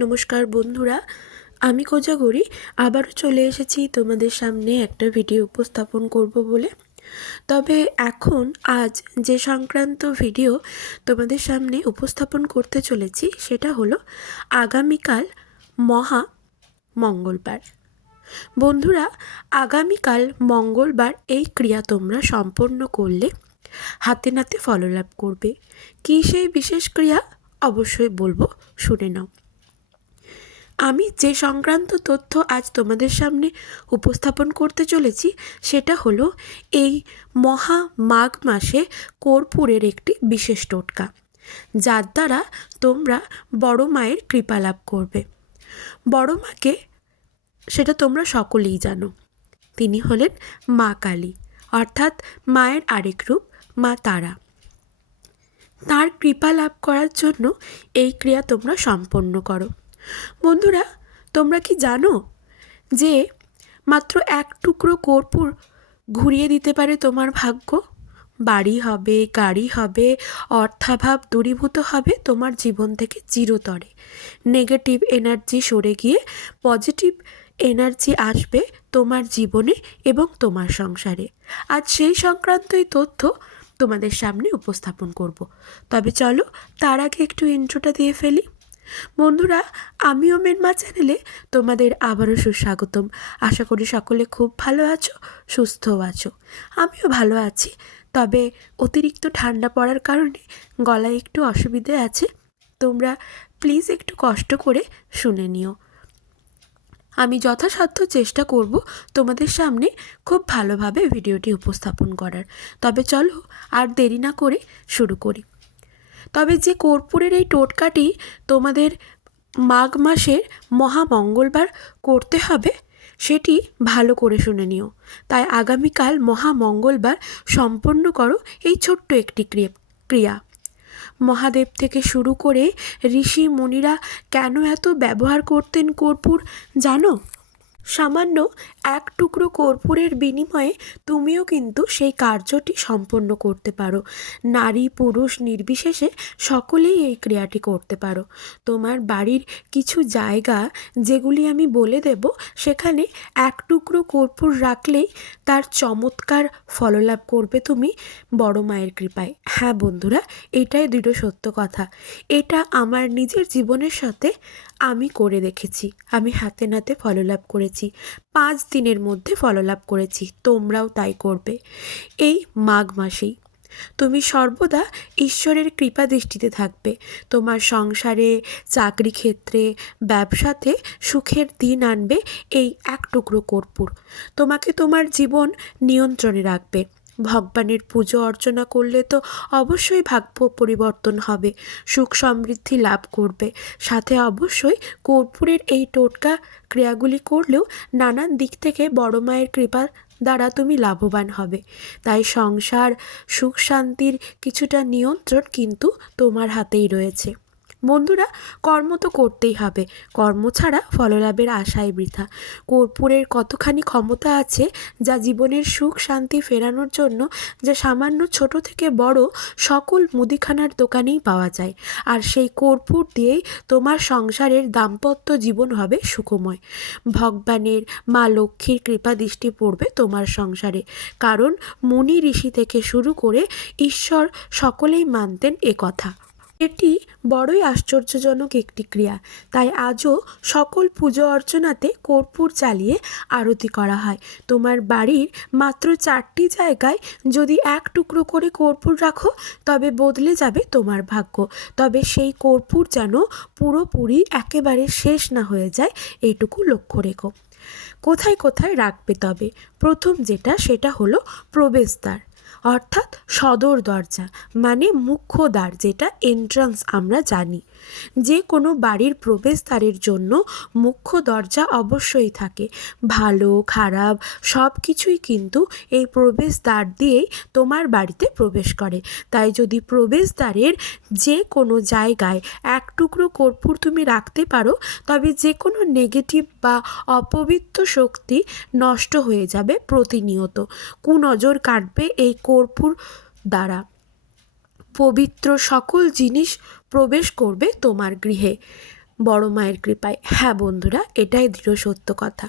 নমস্কার বন্ধুরা, আমি কোজাগরি আবারও চলে এসেছি তোমাদের সামনে একটা ভিডিও উপস্থাপন করব বলে। তবে এখন আজ যে সংক্রান্ত ভিডিও তোমাদের সামনে উপস্থাপন করতে চলেছি সেটা হলো আগামীকাল মহা মঙ্গলবার। বন্ধুরা, আগামীকাল মঙ্গলবার এই ক্রিয়া তোমরা সম্পন্ন করলে হাতে নাতে ফললাভ করবে। কী সেই বিশেষ ক্রিয়া অবশ্যই বলবো, শুনে নাও। আমি যে সংক্রান্ত তথ্য আজ তোমাদের সামনে উপস্থাপন করতে চলেছি সেটা হলো এই মহা মাঘ মাসে কর্পূরের একটি বিশেষ টোটকা, যার দ্বারা তোমরা বড় মায়ের কৃপা লাভ করবে। বড় মাকে সেটা তোমরা সকলেই জানো, তিনি হলেন মা কালী, অর্থাৎ মায়ের আরেক রূপ মা তারা। তার কৃপা লাভ করার জন্য এই ক্রিয়া তোমরা সম্পন্ন করো। বন্ধুরা, তোমরা কি জানো যে মাত্র এক টুকরো কর্পূর ঘুরিয়ে দিতে পারে তোমার ভাগ্য? বাড়ি হবে, গাড়ি হবে, অর্থাভাব দূরীভূত হবে তোমার জীবন থেকে চিরতরে। নেগেটিভ এনার্জি সরে গিয়ে পজিটিভ এনার্জি আসবে তোমার জীবনে এবং তোমার সংসারে। আজ সেই সংক্রান্তই তথ্য তোমাদের সামনে উপস্থাপন করব। তবে চলো তার আগে একটু ইন্ট্রোটা দিয়ে ফেলি। বন্ধুরা, আমি ওমের মা চ্যানেলে তোমাদের আবারও সুস্বাগতম। আশা করি সকলে খুব ভালো আছো, সুস্থও আছো। আমিও ভালো আছি, তবে অতিরিক্ত ঠান্ডা পড়ার কারণে গলায় একটু অসুবিধে আছে। তোমরা প্লিজ একটু কষ্ট করে শুনে নিও। আমি যথাসাধ্য চেষ্টা করব তোমাদের সামনে খুব ভালোভাবে ভিডিওটি উপস্থাপন করার। তবে চলো আর দেরি না করে শুরু করি। তবে যে কর্পূরের এই টোটকাটি তোমাদের মাঘ মাসের মহামঙ্গলবার করতে হবে সেটি ভালো করে শুনে নিও। তাই আগামীকাল মহামঙ্গলবার সম্পন্ন করো এই ছোট্ট একটি ক্রিয়া। মহাদেব থেকে শুরু করে ঋষি মুনিরা কেন এত ব্যবহার করতেন কর্পূর জানো? সামান্য এক টুকরো কর্পূরের বিনিময়ে তুমিও কিন্তু সেই কার্যটি সম্পন্ন করতে পারো। নারী পুরুষ নির্বিশেষে সকলেই এই ক্রিয়াটি করতে পারো। তোমার বাড়ির কিছু জায়গা যেগুলি আমি বলে দেব, সেখানে এক টুকরো কর্পূর রাখলেই তার চমৎকার ফললাভ করবে তুমি বড় মায়ের কৃপায়। হ্যাঁ বন্ধুরা, এটাই দৃঢ় সত্য কথা। এটা আমার নিজের জীবনের সাথে আমি করে দেখেছি। আমি হাতে নাতে ফললাভ করেছি, 5 দিনের মধ্যে ফললাভ করেছি। তোমরাও তাই করবে। এই মাঘ মাসেই তুমি সর্বদা ঈশ্বরের কৃপা দৃষ্টিতে থাকবে। তোমার সংসারে, চাকরি ক্ষেত্রে, ব্যবসাতে সুখের দিন আনবে এই এক টুকরো কর্পূর। তোমাকে তোমার জীবন নিয়ন্ত্রণে রাখবে। ভগবানের পুজো অর্চনা করলে তো অবশ্যই ভাগ্য পরিবর্তন হবে, সুখ সমৃদ্ধি লাভ করবে। সাথে অবশ্যই কর্পূরের এই টোটকা ক্রিয়াগুলি করলেও নানান দিক থেকে বড় মায়ের কৃপা দ্বারা তুমি লাভবান হবে। তাই সংসার, সুখ শান্তির কিছুটা নিয়ন্ত্রণ কিন্তু তোমার হাতেই রয়েছে। বন্ধুরা, কর্ম তো করতেই হবে, কর্ম ছাড়া ফললাভের আশাই বৃথা। কর্পূরের কতখানি ক্ষমতা আছে যা জীবনের সুখ শান্তি ফেরানোর জন্য, যা সামান্য ছোট থেকে বড় সকল মুদিখানার দোকানেই পাওয়া যায়। আর সেই কর্পূর দিয়েই তোমার সংসারের দাম্পত্য জীবন হবে সুখময়। ভগবানের, মা লক্ষ্মীর কৃপা দৃষ্টি পড়বে তোমার সংসারে। কারণ মুনি ঋষি থেকে শুরু করে ঈশ্বর সকলেই মানতেন এ কথা। এটি বড়ই আশ্চর্যজনক একটি ক্রিয়া। তাই আজও সকল পুজো অর্চনাতে কর্পূর চালিয়ে আরতি করা হয়। তোমার বাড়ির মাত্র 4টি জায়গায় যদি এক টুকরো করে কর্পূর রাখো, তবে বদলে যাবে তোমার ভাগ্য। তবে সেই কর্পূর যেন পুরোপুরি একেবারে শেষ না হয়ে যায়, এইটুকু লক্ষ্য রেখো। কোথায় কোথায় রাখবে? তবে প্রথম সেটা হলো প্রবেশদ্বার, অর্থাৎ সদর দরজা, মানে মুখ্য দ্বার, যেটা এন্ট্রান্স আমরা জানি। যে কোনো বাড়ির প্রবেশদ্বারের জন্য মুখ্য দরজা অবশ্যই থাকে। ভালো খারাপ সব কিছুই কিন্তু এই প্রবেশদ্বার দিয়েই তোমার বাড়িতে প্রবেশ করে। তাই যদি প্রবেশদ্বারের যে কোনো জায়গায় এক টুকরো কর্পূর তুমি রাখতে পারো, তবে যে কোনো নেগেটিভ বা অপবিত্র শক্তি নষ্ট হয়ে যাবে প্রতিনিয়ত। কুনজর কাটবে এই কর্পূর দ্বারা। পবিত্র সকল জিনিস প্রবেশ করবে তোমার গৃহে। বড় মায়ের কৃপায়। হ্যাঁ বন্ধুরা, এটাই দৃঢ় সত্য কথা।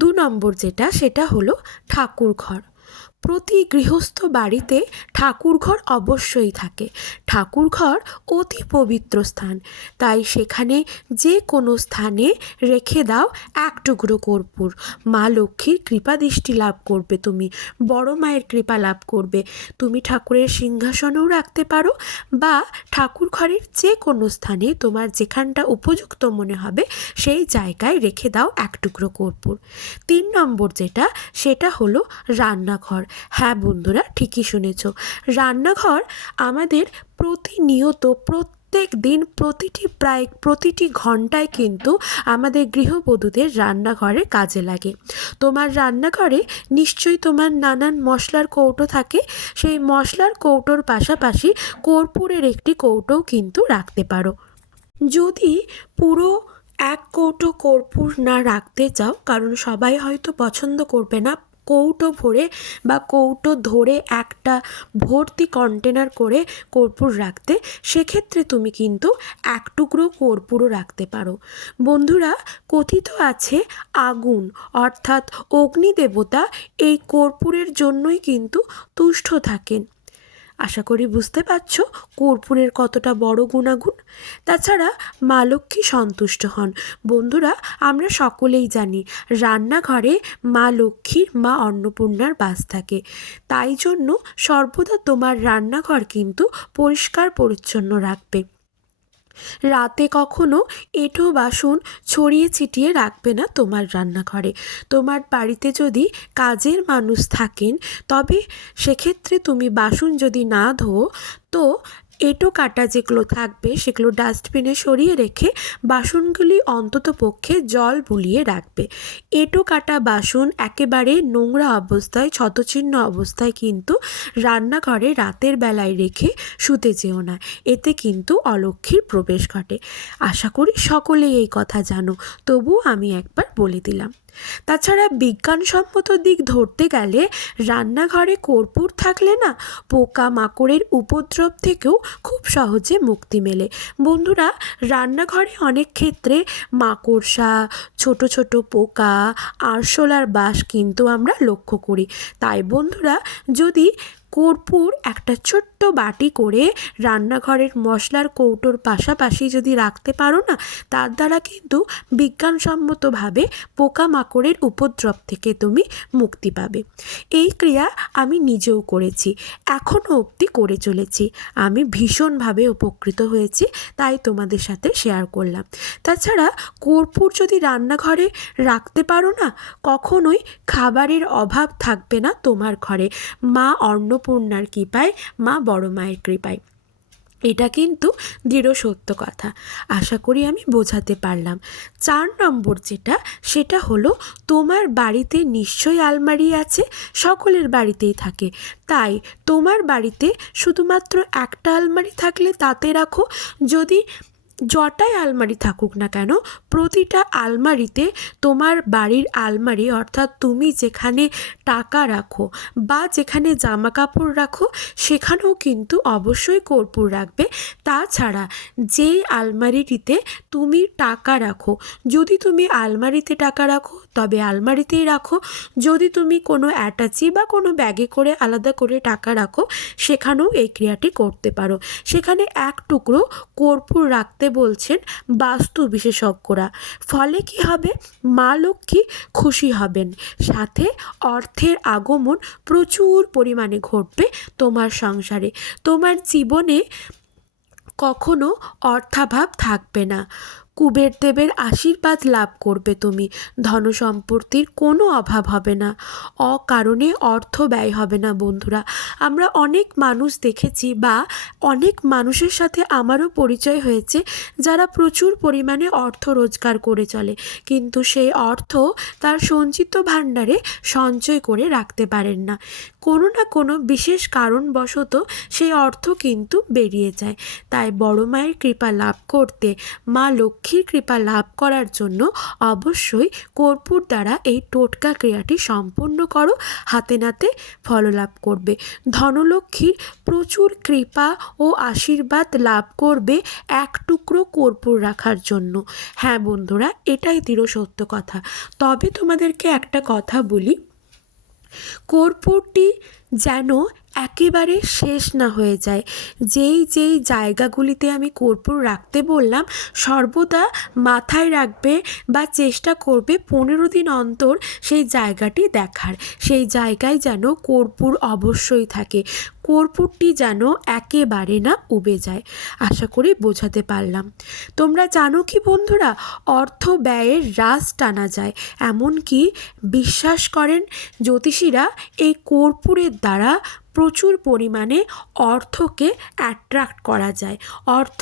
2 নম্বর যেটা, সেটা হলো ঠাকুর ঘর। প্রতি গৃহস্থ বাড়িতে ঠাকুর ঘর অবশ্যই থাকে। ঠাকুর ঘর অতি পবিত্র স্থান, তাই সেখানে যে কোনো স্থানে রেখে দাও এক টুকরো কর্পূর। মা লক্ষ্মীর কৃপা দৃষ্টি লাভ করবে তুমি, বড় মায়ের কৃপা লাভ করবে। তুমি ঠাকুরের সিংহাসনেও রাখতে পারো, বা ঠাকুর ঘরের যে কোনো স্থানে তোমার যেখানটা উপযুক্ত মনে হবে সেই জায়গায় রেখে দাও এক টুকরো কর্পূর। 3 নম্বর যেটা, সেটা হলো রান্নাঘর। হ্যাঁ বন্ধুরা, ঠিকই শুনেছ, রান্নাঘর আমাদের প্রতিনিয়ত প্রত্যেক দিন প্রতিটি ঘন্টায় কিন্তু আমাদের গৃহবধূদের রান্নাঘরে কাজে লাগে। তোমার রান্নাঘরে নিশ্চয়ই তোমার নানান মশলার কৌটো থাকে, সেই মশলার কৌটোর পাশাপাশি কর্পূরের একটি কৌটোও কিন্তু রাখতে পারো। যদি পুরো এক কৌটো কর্পূর না রাখতে চাও, কারণ সবাই হয়তো পছন্দ করবে না কৌটো ভরে বা কৌটো ধরে একটা ভর্তি কন্টেনার করে কর্পূর রাখতে, সেক্ষেত্রে তুমি কিন্তু এক টুকরো কর্পূরও রাখতে পারো। বন্ধুরা, কথিত আছে আগুন অর্থাৎ অগ্নিদেবতা এই কর্পূরের জন্যই কিন্তু তুষ্ট থাকেন। আশা করি বুঝতে পারছো কর্পূরের কতটা বড় গুণাগুণ। তাছাড়া মা লক্ষ্মী সন্তুষ্ট হন। বন্ধুরা, আমরা সকলেই জানি রান্নাঘরে মা লক্ষ্মীর, মা অন্নপূর্ণার বাস থাকে। তাই জন্য সর্বদা তোমার রান্নাঘর কিন্তু পরিষ্কার পরিচ্ছন্ন রাখবে। রাতে কখনো এঁঠো বাসন ছড়িয়ে ছিটিয়ে রাখবে না তোমার রান্নাঘরে। তোমার বাড়িতে যদি কাজের মানুষ থাকেন, তবে সেক্ষেত্রে তুমি বাসন যদি না ধোও, তো এঁটো কাটা যেগুলো থাকবে সেগুলো ডাস্টবিনে সরিয়ে রেখে বাসনগুলি অন্তত পক্ষে জল বুলিয়ে রাখবে। এঁটো কাটা বাসন একেবারে নোংরা অবস্থায়, ক্ষতচিহ্ন অবস্থায় কিন্তু রান্নাঘরে রাতের বেলায় রেখে শুতে যেও না, এতে কিন্তু অলক্ষ্মীর প্রবেশ ঘটে। আশা করি সকলেই এই কথা জানো, তবুও আমি একবার বলে দিলাম। তাছাড়া বিজ্ঞানসম্মত দিক ধরতে গেলে রান্নাঘরে কর্পূর থাকলে না, পোকা মাকড়ের উপদ্রব থেকেও খুব সহজে মুক্তি মেলে। বন্ধুরা, রান্নাঘরে অনেক ক্ষেত্রে মাকড়সা, ছোট ছোট পোকা, আরশোলার বাস কিন্তু আমরা লক্ষ্য করি। তাই বন্ধুরা, যদি কর্পূর একটা ছোট্ট বাটি করে রান্নাঘরের মশলার কৌটোর পাশাপাশি যদি রাখতে পারো না, তার দ্বারা কিন্তু বিজ্ঞানসম্মতভাবে পোকামাকড়ের উপদ্রব থেকে তুমি মুক্তি পাবে। এই ক্রিয়া আমি নিজেও করেছি, এখনও অবধি করে চলেছি। আমি ভীষণভাবে উপকৃত হয়েছি, তাই তোমাদের সাথে শেয়ার করলাম। তাছাড়া কর্পূর যদি রান্নাঘরে রাখতে পারো না, কখনোই খাবারের অভাব থাকবে না তোমার ঘরে, মা অন্নপূর্ণার কৃপায়, মা বড় মায়ের কৃপায়। এটা কিন্তু দৃঢ় সত্য কথা। আশা করি আমি বোঝাতে পারলাম। 4 নম্বর যেটা, সেটা হলো তোমার বাড়িতে নিশ্চয়ই আলমারি আছে, সকলের বাড়িতেই থাকে। তাই তোমার বাড়িতে শুধুমাত্র একটা আলমারি থাকলে তাতে রাখো। যদি জটায় আলমারি থাকুক না কেন, প্রতিটা আলমারিতে তোমার বাড়ির আলমারি অর্থাৎ তুমি যেখানে টাকা রাখো বা যেখানে জামা কাপড় রাখো, সেখানেও কিন্তু অবশ্যই কর্পূর রাখবে। তাছাড়া যেই আলমারিটিতে তুমি টাকা রাখো, যদি তুমি আলমারিতে টাকা রাখো তবে আলমারিতেই রাখো। যদি তুমি কোনো অ্যাটাচি বা কোনো ব্যাগে করে আলাদা করে টাকা রাখো, সেখানেও এই ক্রিয়াটি করতে পারো। সেখানে এক টুকরো কর্পূর রাখতে বলছেন বাস্তু বিশেষজ্ঞরা। ফলে কি হবে, মা লক্ষ্মী খুশি হবেন, সাথে অর্থের আগমন প্রচুর পরিমাণে ঘটবে তোমার সংসারে। তোমার জীবনে কখনো অর্থাভাব থাকবে না। কুবের দেবের আশীর্বাদ লাভ করবে তুমি, ধনসম্পত্তির কোনো অভাব হবে না, অকারণে অর্থ ব্যয় হবে না। বন্ধুরা, আমরা অনেক মানুষ দেখেছি বা অনেক মানুষের সাথে আমারও পরিচয় হয়েছে, যারা প্রচুর পরিমাণে অর্থ রোজগার করে চলে, কিন্তু সেই অর্থ তার সঞ্চিত ভাণ্ডারে সঞ্চয় করে রাখতে পারেন না। কোনো না কোনো বিশেষ কারণবশত সেই অর্থ কিন্তু বেরিয়ে যায়। তাই বড় মায়ের কৃপা লাভ করতে, মা লক্ষ্মী লক্ষ্মীর কৃপা লাভ করার জন্য অবশ্যই কর্পূর দ্বারা এই টোটকা ক্রিয়াটি সম্পূর্ণ করো, হাতে নাতে ফললাভ করবে। ধনলক্ষ্মীর প্রচুর কৃপা ও আশীর্বাদ লাভ করবে এক টুকরো কর্পূর রাখার জন্য। হ্যাঁ বন্ধুরা, এটাই দৃঢ় সত্য কথা। তবে তোমাদেরকে একটা কথা বলি, কর্পূরটি যেন একেবারে শেষ না হয়ে যায়। যেই জায়গাগুলিতে আমি কর্পূর রাখতে বললাম সর্বদা মাথায় রাখবে বা চেষ্টা করবে 15 দিন অন্তর সেই জায়গাটি দেখার। সেই জায়গায় যেন কর্পূর অবশ্যই থাকে, কর্পূরটি যেন একেবারে না উবে যায়। আশা করি বোঝাতে পারলাম। তোমরা জানো কি বন্ধুরা, অর্থ ব্যয়ের রাশ টানা যায়। এমনকি বিশ্বাস করেন জ্যোতিষীরা এই কর্পূরের দ্বারা প্রচুর পরিমাণে অর্থকে অ্যাট্রাক্ট করা যায়। অর্থ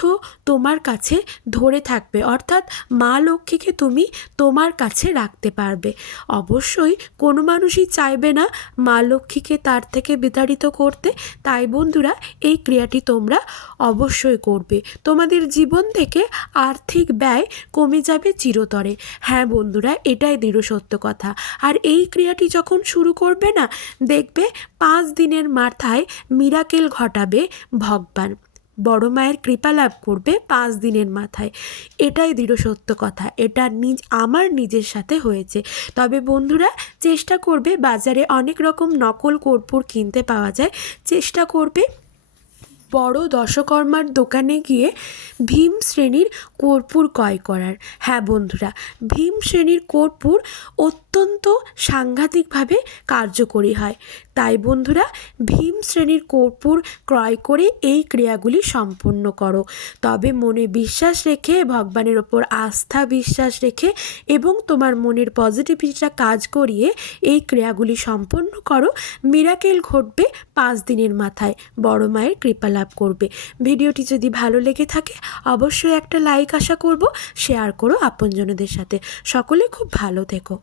তোমার কাছে ধরে থাকবে, অর্থাৎ মা লক্ষ্মীকে তুমি তোমার কাছে রাখতে পারবে। অবশ্যই কোনো মানুষই চাইবে না মা লক্ষ্মীকে তার থেকে বিতাড়িত করতে। তাই বন্ধুরা, এই ক্রিয়াটি তোমরা অবশ্যই করবে। তোমাদের জীবন থেকে আর্থিক ব্যয় কমে যাবে চিরতরে। হ্যাঁ বন্ধুরা, এটাই দৃঢ় সত্য কথা। আর এই ক্রিয়াটি যখন শুরু করবে না, দেখবে 5 দিনের মাথায় মিরাকেল ঘটাবে ভগবান। বড় মায়ের কৃপা লাভ করবে 5 দিনের মাথায়। এটাই দৃঢ় সত্য কথা। এটা আমার নিজের সাথে হয়েছে। তবে বন্ধুরা, চেষ্টা করবে, বাজারে অনেক রকম নকল কর্পূর কিনতে পাওয়া যায়, চেষ্টা করবে বড় দশকর্মার দোকানে গিয়ে ভীম শ্রেণীর কর্পূর ক্রয় করার। হ্যাঁ বন্ধুরা, ভীম শ্রেণীর কর্পূর অত্যন্ত সাংঘাতিকভাবে কার্যকরী হয়। তাই বন্ধুরা, ভীম শ্রেণীর কর্পূর ক্রয় করে এই ক্রিয়াগুলি সম্পূর্ণ করো। তবে মনে বিশ্বাস রেখে, ভগবানের ওপর আস্থা বিশ্বাস রেখে এবং তোমার মনের পজিটিভিটিটা কাজ করিয়ে এই ক্রিয়াগুলি সম্পন্ন করো। মিরাকেল ঘটবে 5 দিনের মাথায়। বড় মায়ের কৃপা লাভ করবে। ভিডিওটি যদি ভালো লেগে থাকে অবশ্যই একটা লাইক আশা করব। শেয়ার করো আপনজনদের সাথে। সকলে খুব ভালো থেকো।